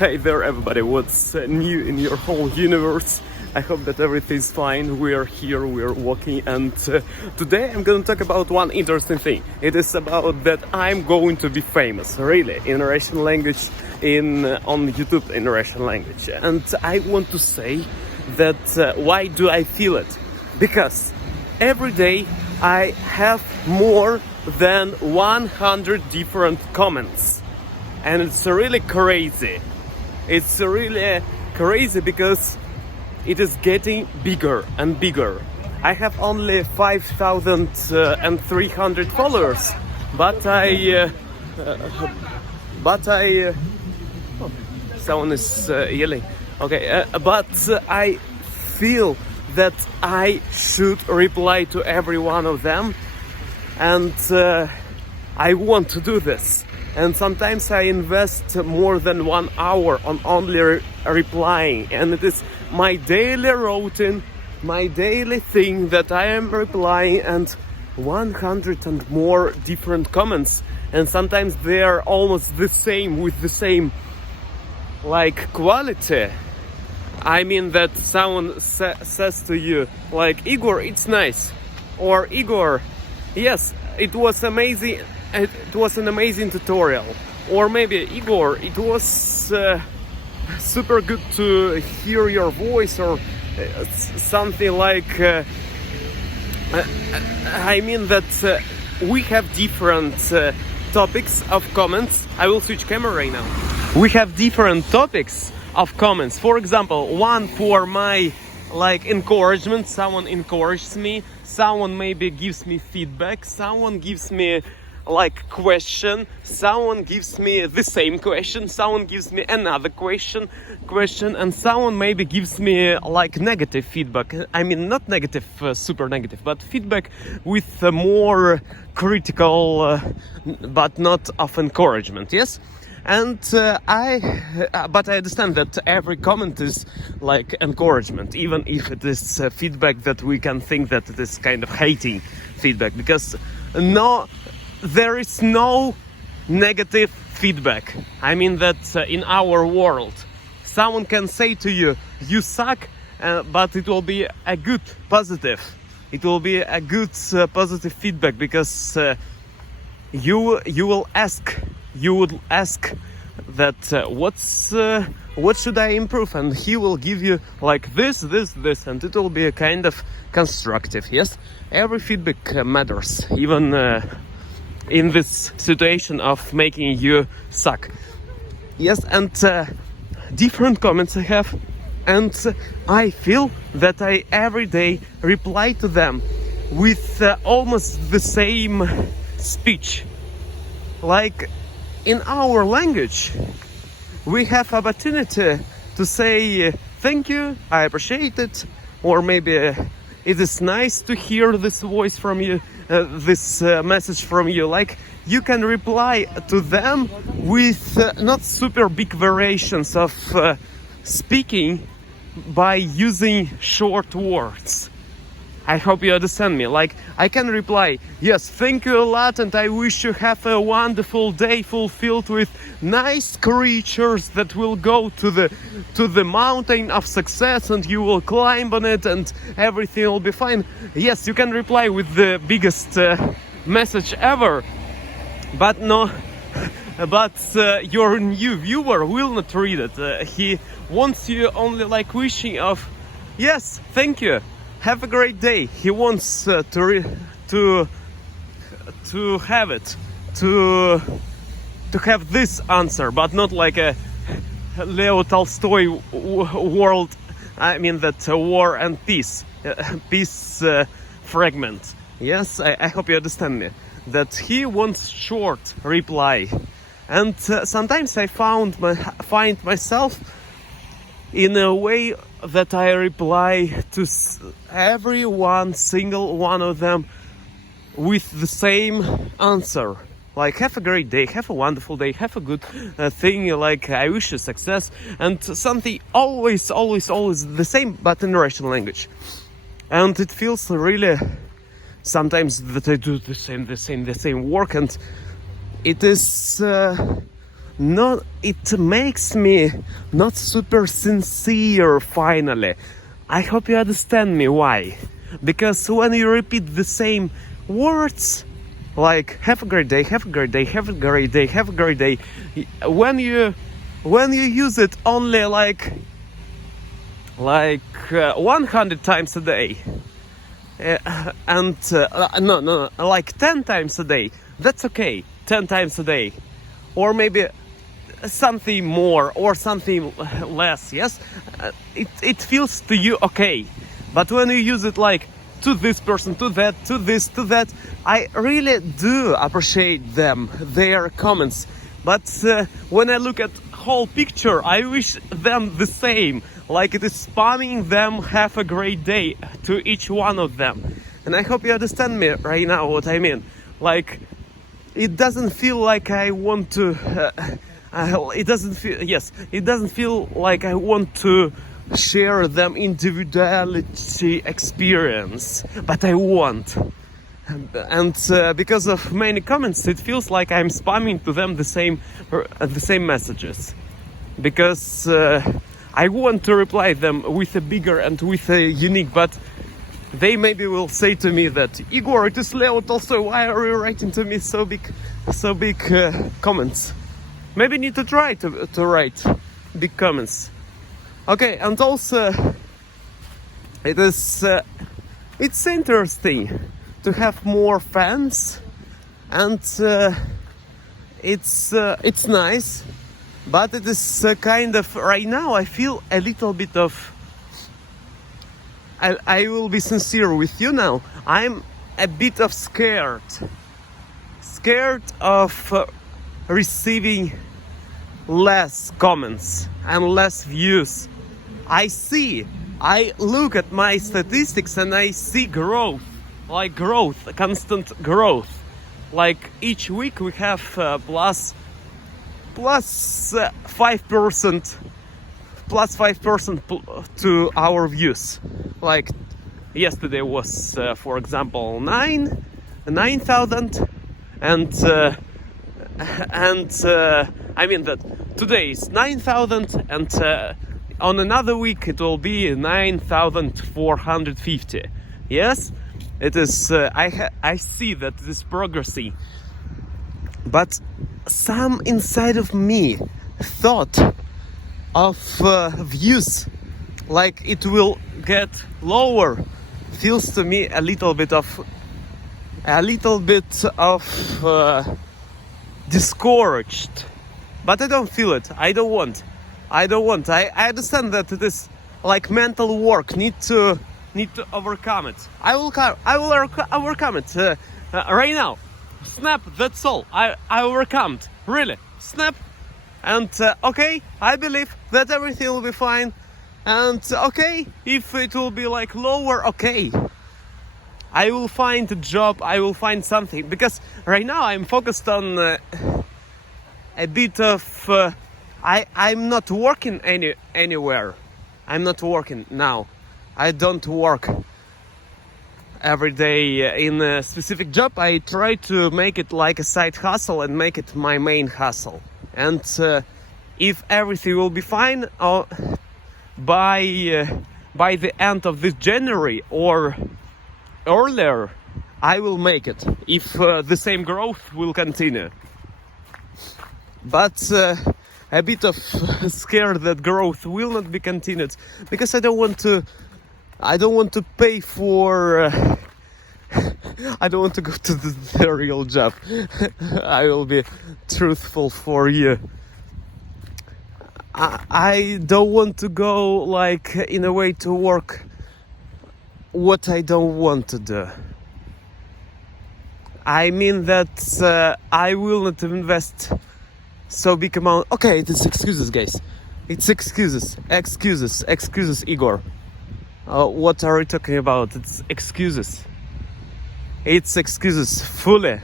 Hey there everybody, what's new in your whole universe? I hope that everything's fine. We're here, we're walking, and today I'm gonna talk about one interesting thing. It is about that I'm going to be famous, really, in Russian language, on YouTube in Russian language. And I want to say that why do I feel it? Because every day I have more than 100 different comments. And it's really crazy. It's really crazy because it is getting bigger and bigger. I have only 5,300 followers, but someone is yelling. Okay, but I feel that I should reply to every one of them, and I want to do this. And sometimes I invest more than 1 hour on only replying, and it is my daily routine, my daily thing that I am replying, and 100 and more different comments, and sometimes they are almost the same, with the same like quality. I mean that someone says to you like, Igor, it's nice, or Igor, yes, it was amazing. It was an amazing tutorial, or maybe Igor, it was super good to hear your voice, or something like I mean that we have different topics of comments. I will switch camera right now. We have different topics of comments. For example, one for my encouragement, someone encourages me, someone maybe gives me feedback, someone gives me question, someone gives me the same question, someone gives me another question, and someone maybe gives me negative feedback. I mean, not negative, super negative, but feedback with more critical, but not of encouragement. Yes. And I understand that every comment is like encouragement, even if it is feedback that we can think that it is kind of hating feedback, because there is no negative feedback. I mean that in our world, someone can say to you, you suck, but it will be a good positive. It will be a good positive feedback, because you would ask that what should I improve, and he will give you this, and it will be a kind of constructive. Yes, every feedback matters, even in this situation of making you suck. Yes, and different comments I have, and I feel that I every day reply to them with almost the same speech. Like in our language, we have opportunity to say thank you, I appreciate it, or maybe it is nice to hear this voice from you, this message from you. You can reply to them with not super big variations of speaking by using short words. I hope you understand me. I can reply, yes, thank you a lot, and I wish you have a wonderful day fulfilled with nice creatures that will go to the mountain of success, and you will climb on it, and everything will be fine. Yes, you can reply with the biggest message ever, but your new viewer will not read it. He wants you only wishing of, yes, thank you, have a great day. He wants to have it, to have this answer, but not like a Leo Tolstoy world. I mean that War and Peace, peace fragment. Yes, I hope you understand me. That he wants short reply, and sometimes I find myself in a way that I reply to every single one of them with the same answer. Have a great day, have a wonderful day, have a good thing, I wish you success, and something always the same, but in Russian language. And it feels really sometimes that I do the same work, and it is it makes me not super sincere finally. I hope you understand me why. Because when you repeat the same words, like have a great day, have a great day, have a great day, have a great day, when you use it only like 100 times a day, like 10 times a day, that's okay. 10 times a day, or maybe something more or something less, yes, it feels to you okay. But when you use it like to this person, to that, to this, to that, I really do appreciate their comments. But when I look at whole picture, I wish them the same, like it is spamming them have a great day to each one of them. And I hope you understand me right now what I mean. Like, it doesn't feel like I want to it doesn't feel like I want to share them individuality experience, but I want. And because of many comments, it feels like I'm spamming to them the same messages, because I want to reply them with a bigger and with a unique, but they maybe will say to me that, Igor, it is Leo also, why are you writing to me so big comments? Maybe need to try to write big comments. Okay, and also it's interesting to have more fans, and it's nice, but it is kind of, right now I feel a little bit of, I will be sincere with you now, I'm a bit of scared of receiving less comments and less views. I look at my statistics and I see growth, constant growth. Like each week we have plus 5% to our views. Like yesterday was, for example, 9,000, and I mean that today is 9,000, and on another week it will be 9,450. Yes, it is. I see that it is progressing, but some inside of me thought of views like it will get lower feels to me a little bit of discouraged. But I don't feel it. I don't want. I understand that it is like mental work. Need to overcome it. I will overcome it right now. Snap. That's all. I overcome it. Really. Snap. And okay. I believe that everything will be fine. And okay, if it will be like lower, okay. I will find a job. I will find something, because right now I'm focused on a bit of. I'm not working anywhere. I'm not working now. I don't work every day in a specific job. I try to make it like a side hustle and make it my main hustle. And if everything will be fine by the end of this January or earlier, I will make it, if the same growth will continue. But a bit of scared that growth will not be continued, because I don't want to pay for I don't want to go to the real job. I will be truthful for you. I don't want to go like in a way to work what I don't want to do. I mean that I will not invest so big amount. Okay, it's excuses, guys. It's excuses, Igor. What are we talking about? It's excuses. It's excuses, fully.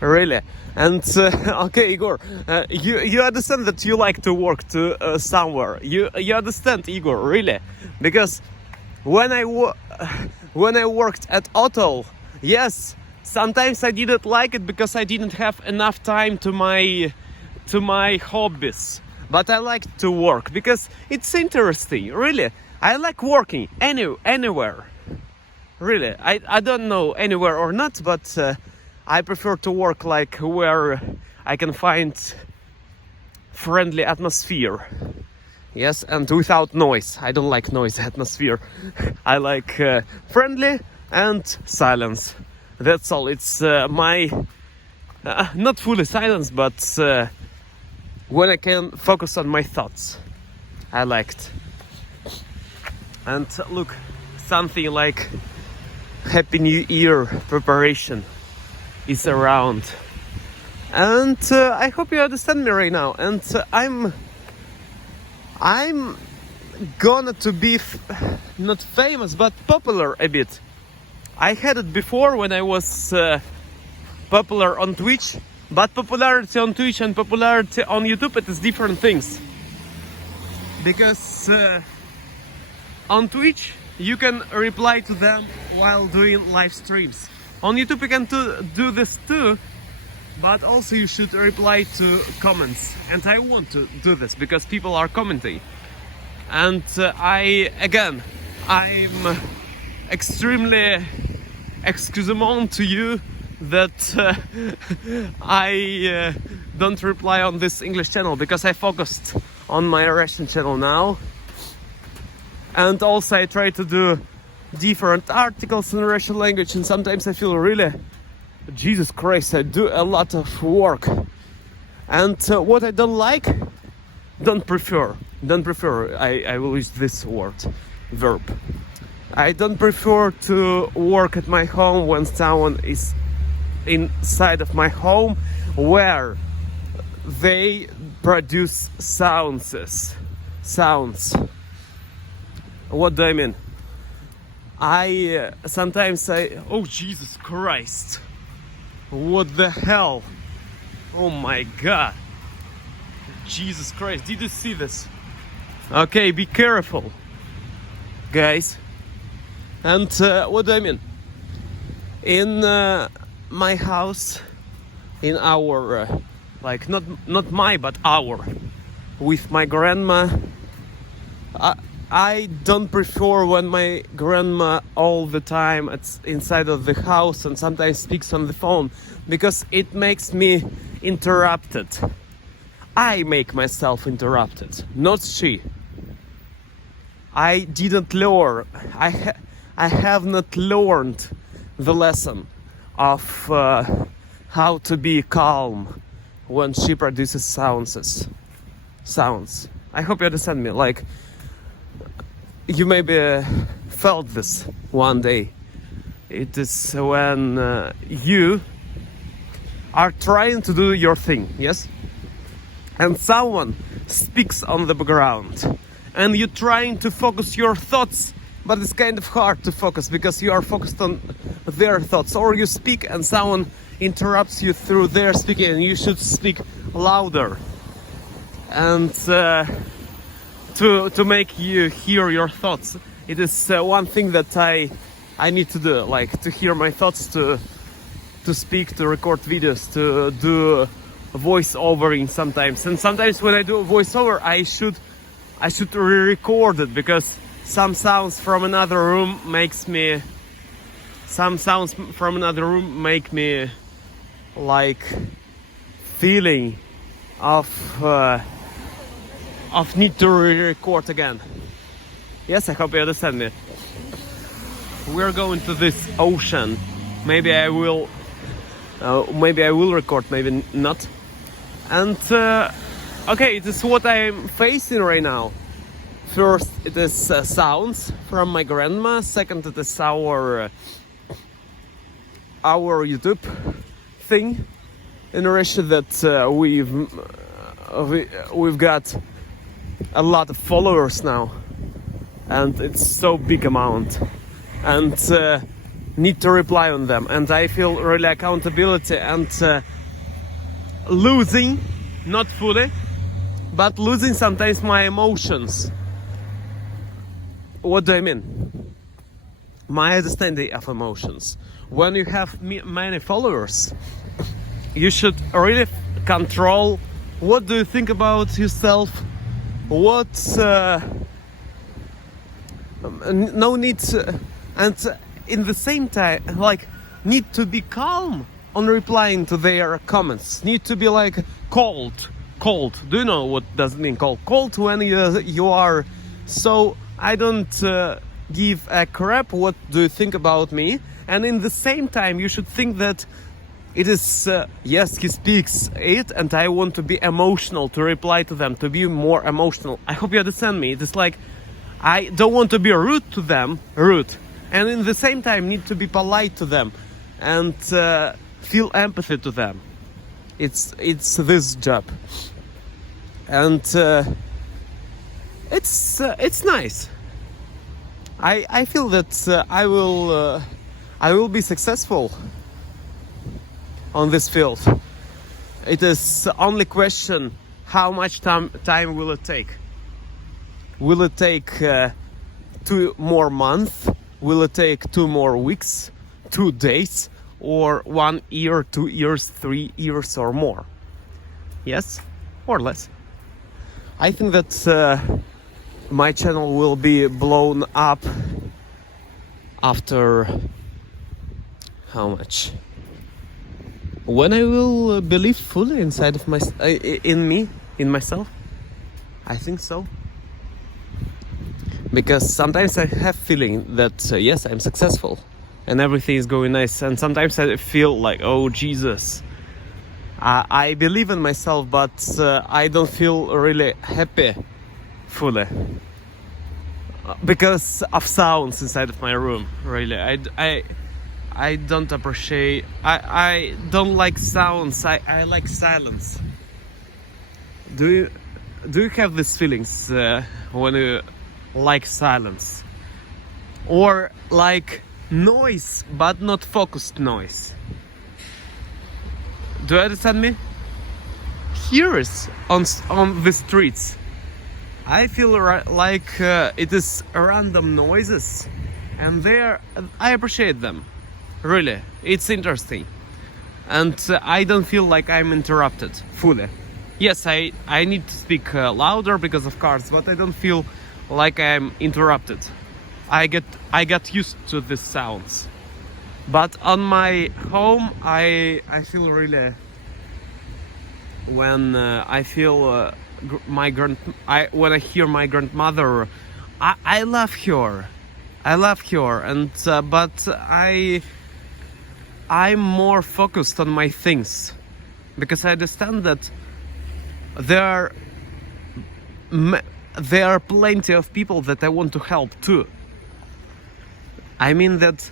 Really. And okay, Igor, you understand that you like to work to somewhere. You understand, Igor, really, because when I worked at Otto, yes, sometimes I didn't like it because I didn't have enough time to my to my hobbies, but I like to work because it's interesting. Really, I like working anywhere. Really, I don't know anywhere or not, but I prefer to work like where I can find friendly atmosphere. Yes, and without noise. I don't like noise atmosphere. I like friendly and silence. That's all. It's my not fully silence, but when I can focus on my thoughts. I liked. And look, something like Happy New Year preparation is around. And I hope you understand me right now. And I'm gonna to be not famous but popular a bit. I had it before when I was popular on Twitch, but popularity on Twitch and popularity on YouTube, it is different things. Because on Twitch you can reply to them while doing live streams. On YouTube you can do this too, but also you should reply to comments. And I want to do this because people are commenting. And I'm extremely excusement to you that I don't reply on this English channel because I focused on my Russian channel now. And also I try to do different articles in Russian language, and sometimes I feel really, Jesus Christ, I do a lot of work. And what I don't prefer, I will use this verb. I don't prefer to work at my home when someone is inside of my home where they produce sounds. What do I mean? Sometimes oh Jesus Christ, what the hell, oh my god, Jesus Christ, did you see this? Okay, be careful guys. And what do I mean? In my house, in our like not my but our, with my grandma, I don't prefer when my grandma all the time it's inside of the house and sometimes speaks on the phone, because it makes me interrupted. I make myself interrupted, not she. I didn't learn. I have not learned the lesson of how to be calm when she produces sounds. I hope you understand me. Like, you maybe felt this one day. It is when you are trying to do your thing, yes? And someone speaks on the background, and you're trying to focus your thoughts, but it's kind of hard to focus because you are focused on their thoughts. Or you speak and someone interrupts you through their speaking, and you should speak louder. And to make you hear your thoughts. It is one thing that I need to do, like to hear my thoughts, to speak, to record videos, to do voice-overing sometimes. And sometimes when I do voice-over, I should re-record it, because some sounds from another room make me like feeling of need to re-record again. Yes, I hope you understand me. We're going to this ocean. Maybe I will record, maybe not. And okay, this is what I'm facing right now. First, it is sounds from my grandma. Second, it is our YouTube thing in Russia that we've got a lot of followers now, and it's so big amount, and need to reply on them, and I feel really accountability and losing, not fully, but losing sometimes my emotions. What do I mean? My understanding of emotions. When you have many followers, you should really control what do you think about yourself? What no need to, and in the same time, like, need to be calm on replying to their comments. Need to be like cold. Do you know what does it mean, cold? When you are so, I don't give a crap what do you think about me, and in the same time you should think that it is yes, he speaks it, and I want to be emotional to reply to them, to be more emotional. I hope you understand me. It is like, I don't want to be rude to them, and in the same time need to be polite to them and feel empathy to them. It's this job, and it's nice. I feel that I will be successful on this field. It is only question how much time will it take. Will it take 2 more months? Will it take 2 more weeks, 2 days, or 1 year, 2 years, 3 years, or more? Yes, or less. I think that my channel will be blown up after how much? When I will believe fully inside of in myself. I think so. Because sometimes I have feeling that yes, I'm successful and everything is going nice, and sometimes I feel like, oh Jesus, I believe in myself, but I don't feel really happy fully because of sounds inside of my room. Really, I don't appreciate. I don't like sounds. I like silence. Do you have these feelings when you like silence, or like noise but not focused noise? Do you understand me? Here is on the streets, I feel like it is random noises, and I appreciate them. Really, it's interesting, and I don't feel like I'm interrupted fully. Yes, I need to speak louder because of cars, but I don't feel like I'm interrupted. I got used to these sounds. But on my home, I feel really, when I feel when I hear my grandmother, I love her. And but I'm more focused on my things, because I understand that there are plenty of people that I want to help too. I mean that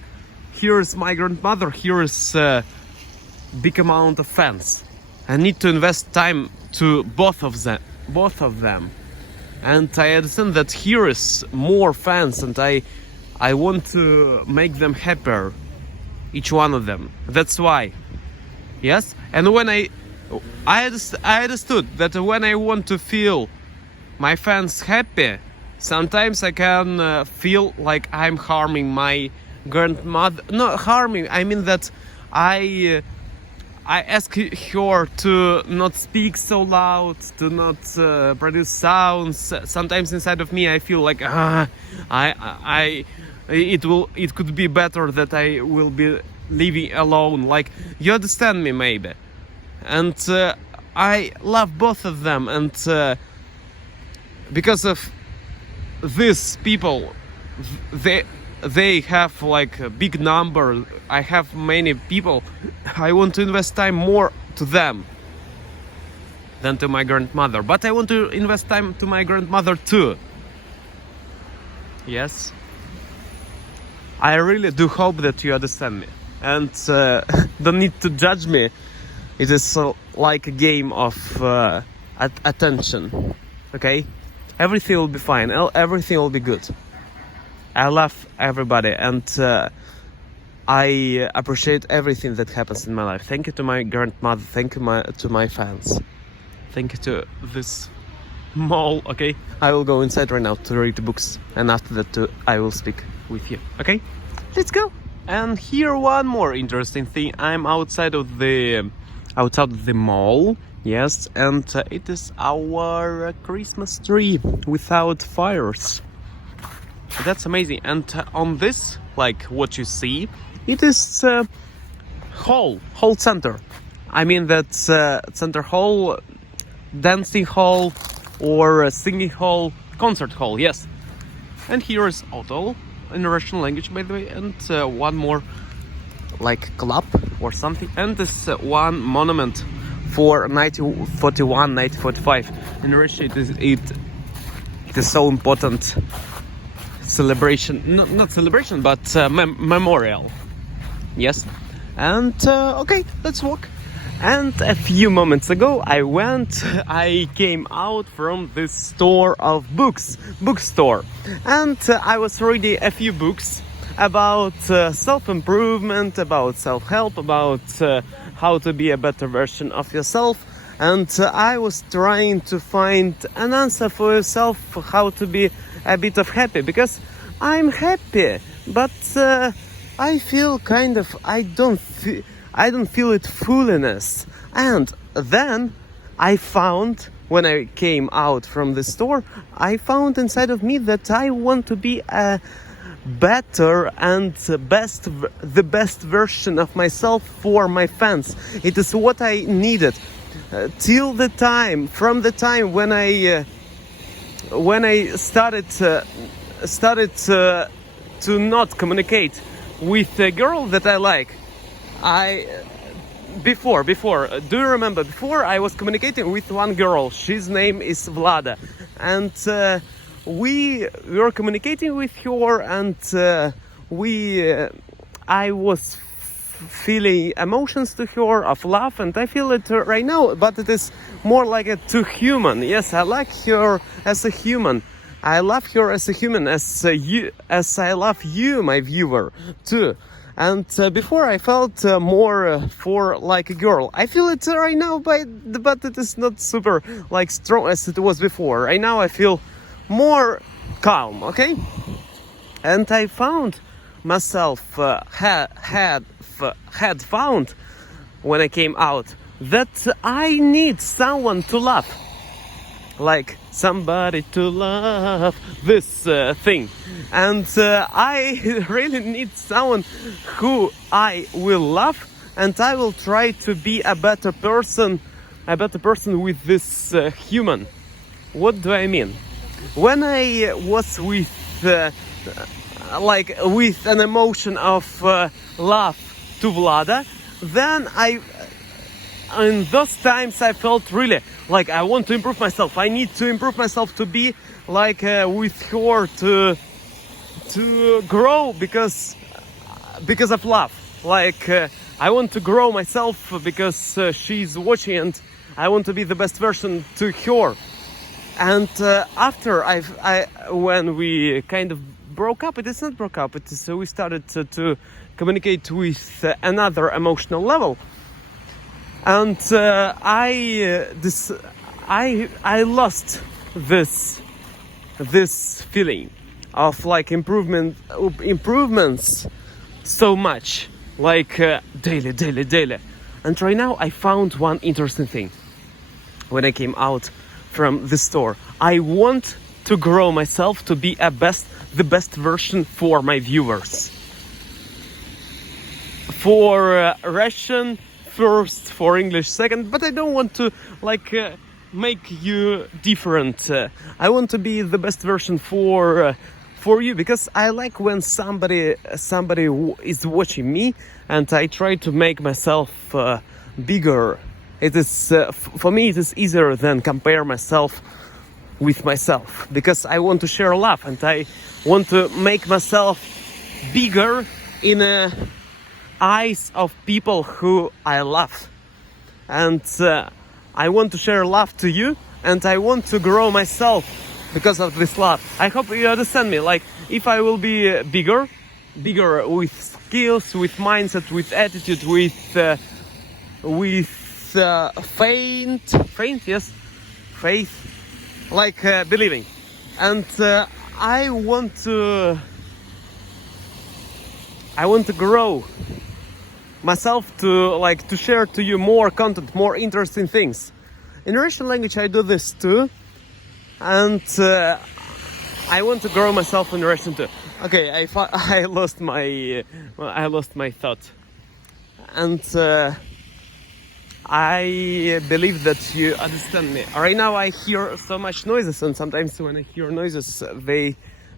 here is my grandmother, here is a big amount of fans. I need to invest time to both of them. And I understand that here is more fans, and I want to make them happier, each one of them. That's why. Yes? And when I understood that when I want to feel my fans happy, sometimes I can feel like I'm harming my grandmother. No, harming, I mean that I ask her to not speak so loud, to not produce sounds. Sometimes inside of me I feel like it could be better that I will be living alone. Like, you understand me maybe. And I love both of them, and because of these people, they have like a big number. I have many people. I want to invest time more to them than to my grandmother, but I want to invest time to my grandmother too. Yes, I really do hope that you understand me, and don't need to judge me. It is like a game of attention. Okay, everything will be fine. Everything will be good. I love everybody, and I appreciate everything that happens in my life. Thank you to my grandmother. Thank you to my fans. Thank you to this mall. Okay, I will go inside right now to read the books, and after that I will speak with you. Okay, let's go. And here one more interesting thing. I'm outside of the mall, Yes, and it is our Christmas tree without fires. That's amazing. And on this, like what you see, it is hall center. I mean that's center hall, dancing hall, or singing hall, concert hall. Yes. And here is auto in Russian language, by the way, and one more like club or something, and this one monument for 1941, 1945. In Russia, it is so important celebration, not celebration, but memorial. Yes. And okay, let's walk. And a few moments ago, I came out from this store of books, Bookstore, and I was reading a few books about self-improvement, about self-help, about how to be a better version of yourself. And I was trying to find an answer for yourself, how to be a bit of happy, because I'm happy, but I feel kind of, I don't feel it fulliness. And then I found, when I came out from the store, I found inside of me that I want to be a better and the best version of myself for my fans. It is what I needed from the time when I started to not communicate with a girl that I like. Before, do you remember? Before I was communicating with one girl. His name is Vlada, and we were communicating with her, and I was feeling emotions to her of love, and I feel it right now. But it is more like a too human. Yes, I like her as a human. I love her as a human, as I love you, my viewer, too. And before I felt more for like a girl. I feel it right now, but it is not super like strong as it was before. Right now I feel more calm, okay? And I found myself, had found when I came out that I need someone to love. Like somebody to love, this thing. And I really need someone who I will love, and I will try to be a better person with this human. What do I mean? When I was with an emotion of love to Vlada, then in those times I felt really like I want to improve myself. I need to improve myself to be like with her, to grow because of love. Like I want to grow myself because she's watching, and I want to be the best version to her. And after when we kind of broke up, it is not broke up. It is we started to communicate with another emotional level. And I lost this feeling of like improvements so much, like daily. And right now I found one interesting thing. When I came out from the store, I want to grow myself to be the best version for my viewers. For Russian first, for English second, but I don't want to make you different. I want to be the best version for you, because I like when somebody is watching me, and I try to make myself bigger. It is for me it is easier than compare myself with myself, because I want to share love, and I want to make myself bigger in eyes of people who I love. And I want to share love to you, and I want to grow myself because of this love. I hope you understand me. Like, if I will be bigger with skills, with mindset, with attitude, with faith, like believing. And I want to grow myself to share to you more content, more interesting things. In Russian language I do this too, and I want to grow myself in Russian too. Okay, I lost my thought, and I believe that you understand me. Right now I hear so much noises, and sometimes when I hear noises, I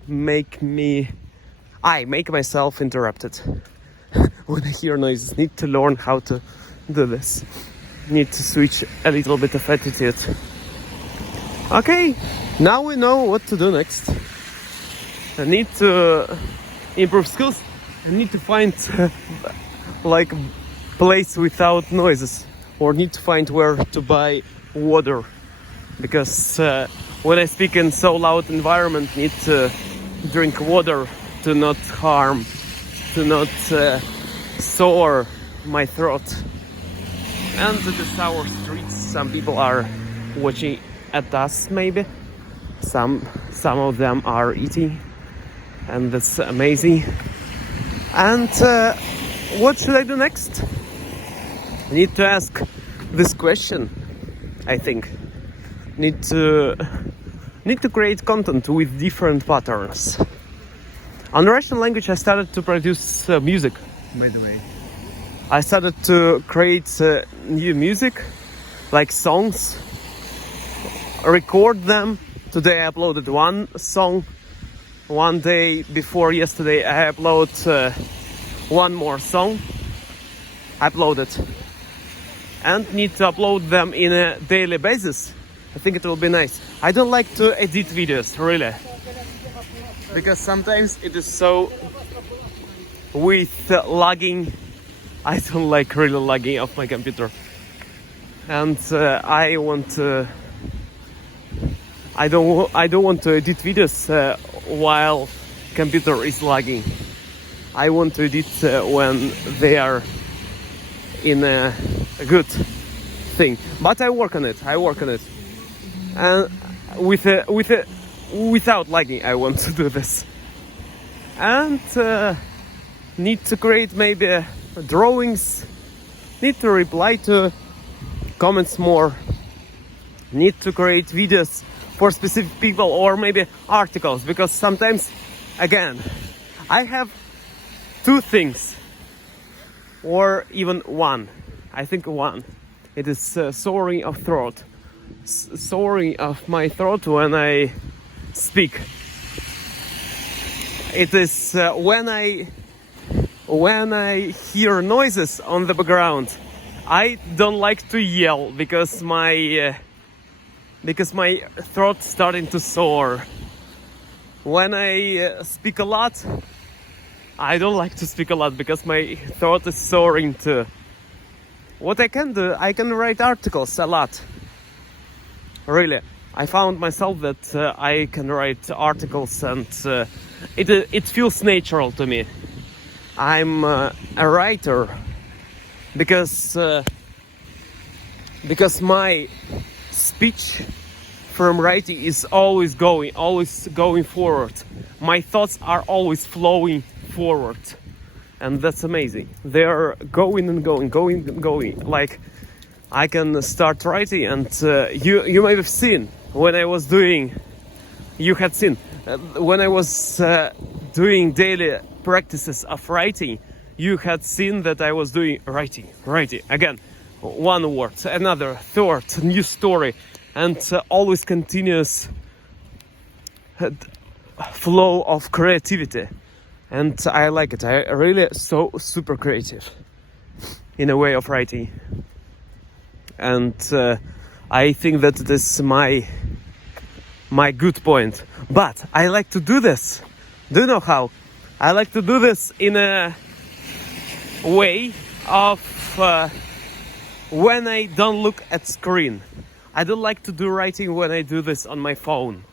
make myself interrupted. When I hear noises, need to learn how to do this. Need to switch a little bit of attitude. Okay, now we know what to do next. I need to improve skills. I need to find like place without noises, or need to find where to buy water, because when I speak in so loud environment, need to drink water to not harm, to not sore my throat. And it is our streets. Some people are watching at us, maybe. Some of them are eating, and that's amazing. And what should I do next? I need to ask this question, I think. Need to create content with different patterns. On Russian language, I started to produce music, by the way. I started to create new music, like songs, record them. Today I uploaded one song. One day before yesterday I uploaded one more song. Uploaded. And need to upload them in a daily basis. I think it will be nice. I don't like to edit videos, really. Because sometimes it is so with lagging. I don't like really lagging off my computer, and I don't want to edit videos while computer is lagging. I want to edit when they are in a good thing. But I work on it. And without lagging, I want to do this. And need to create maybe drawings, need to reply to comments more, need to create videos for specific people, or maybe articles, because sometimes, again, I have two things, or even one. I think one. It is soaring of throat, soaring of my throat when I speak. It is when I hear noises on the background, I don't like to yell because my throat starting to soar. When I speak a lot, I don't like to speak a lot because my throat is soaring too. What I can do, I can write articles a lot. Really, I found myself that I can write articles, and it feels natural to me. I'm a writer because my speech from writing is always going forward. My thoughts are always flowing forward, and that's amazing. They are going and going. Like, I can start writing, and you may have seen when I was doing. You had seen when I was doing daily practices of writing. You had seen that I was doing writing again, one word, another, third, new story, and always continuous flow of creativity. And I like it. I really so super creative in a way of writing, and I think that it is my good point. But I like to do this. Do you know how? I like to do this in a way of when I don't look at screen. I don't like to do writing when I do this on my phone.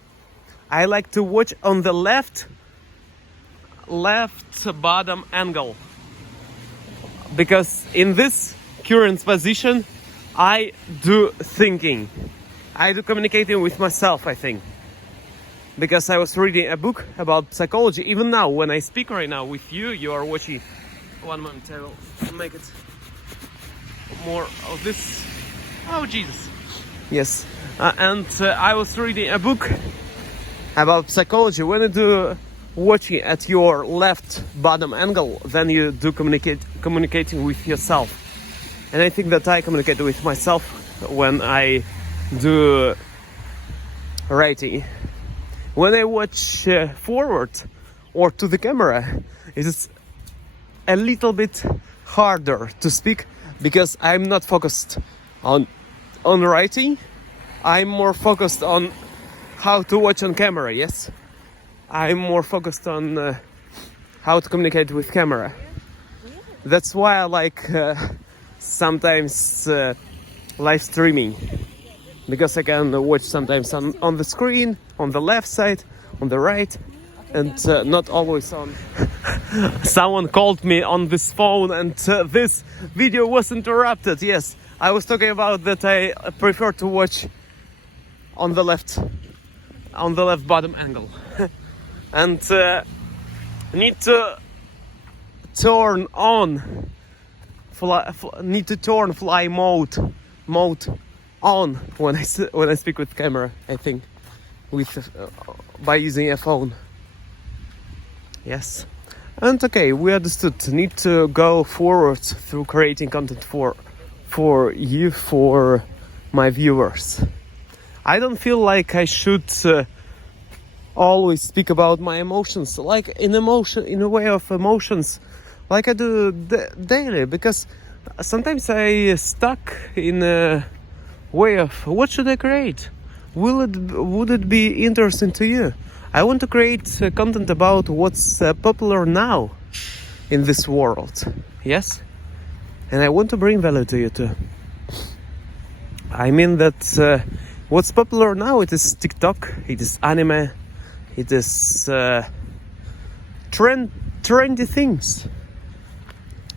I like to watch on the left bottom angle, because in this current position I do thinking, I do communicating with myself, I think, because I was reading a book about psychology. Even now, when I speak right now with you, you are watching. 1 moment, I will make it more of this. Oh Jesus. Yes, and I was reading a book about psychology. When you do watching at your left bottom angle, then you do communicating with yourself. And I think that I communicate with myself when I do writing. When I watch forward or to the camera, it is a little bit harder to speak because I'm not focused on writing. I'm more focused on how to watch on camera. Yes, I'm more focused on how to communicate with camera. That's why I like sometimes live streaming, because I can watch sometimes on the screen, on the left side, on the right, and not always on. Someone called me on this phone, and this video was interrupted. Yes, I was talking about that I prefer to watch on the left bottom angle, and need to turn on fly mode on when I speak with camera. I think by using a phone. Yes, and okay, we understood. Need to go forward through creating content for you, for my viewers. I don't feel like I should always speak about my emotions, like in a way of emotions, like I do daily, because sometimes I stuck in a way of what should I create? Would it be interesting to you? I want to create content about what's popular now in this world. Yes, and I want to bring value to you too. I mean that what's popular now, it is TikTok, it is anime, it is trendy things,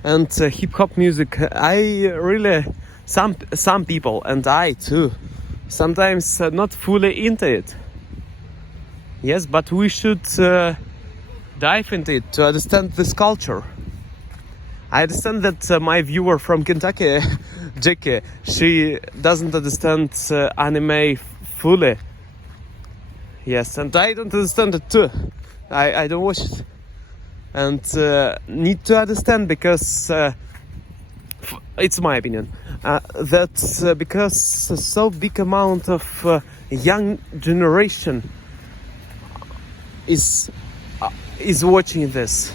and hip-hop music. I really, some people, and I too, sometimes not fully into it. Yes, but we should dive into it to understand this culture. I understand that my viewer from Kentucky, Jackie, she doesn't understand anime fully. Yes, and I don't understand it too. I don't watch it. And need to understand, because it's my opinion, that because so big amount of young generation is watching this.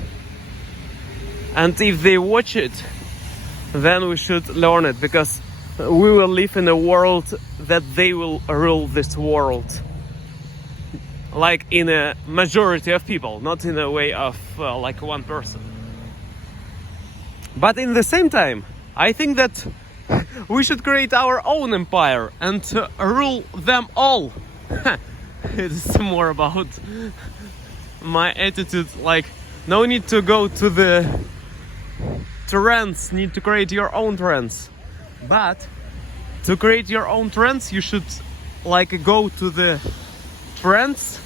And if they watch it, then we should learn it, because we will live in a world that they will rule this world. Like in a majority of people, not in a way of like one person. But in the same time, I think that we should create our own empire and rule them all. It is more about my attitude, like no need to go to the trends, need to create your own trends. But to create your own trends, you should like go to the trends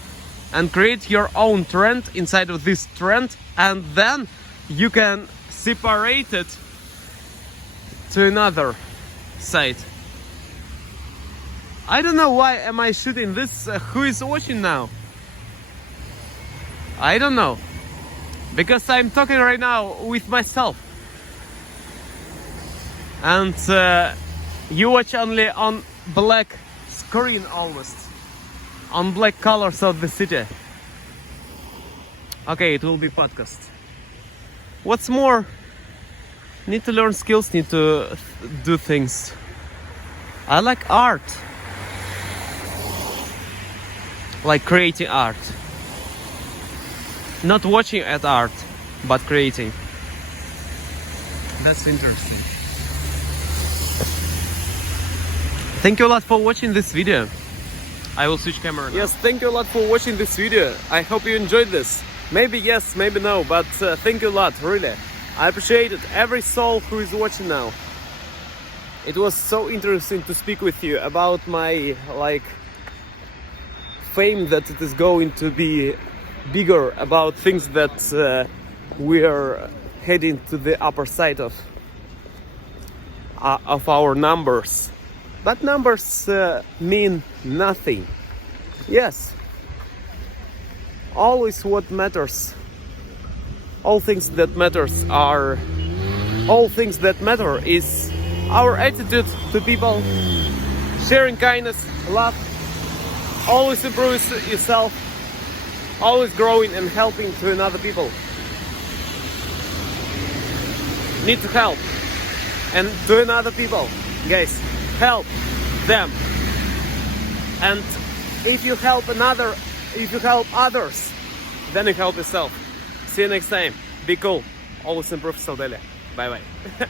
and create your own trend inside of this trend, and then you can separate it to another side. I don't know why am I shooting this. Who is watching now? I don't know, because I'm talking right now with myself, and you watch only on black screen, almost on black colors of the city. Okay, it will be podcast. What's more, need to learn skills, need to do things. I like art, like creating art. Not watching at art, but creating. That's interesting. Thank you a lot for watching this video. I will switch camera now. Yes, thank you a lot for watching this video. I hope you enjoyed this. Maybe yes, maybe no, but thank you a lot, really. I appreciate it, every soul who is watching now. It was so interesting to speak with you about my fame, that it is going to be bigger, about things that we are heading to the upper side of our numbers. But numbers mean nothing. Yes. Always what matters. All things that matter is our attitude to people, sharing kindness, love, always improve yourself, always growing and helping to another people. Need to help, and to another people, guys, help them. And if you help others, then you help yourself. See you next time. Be cool. Always improve yourself daily. Bye bye.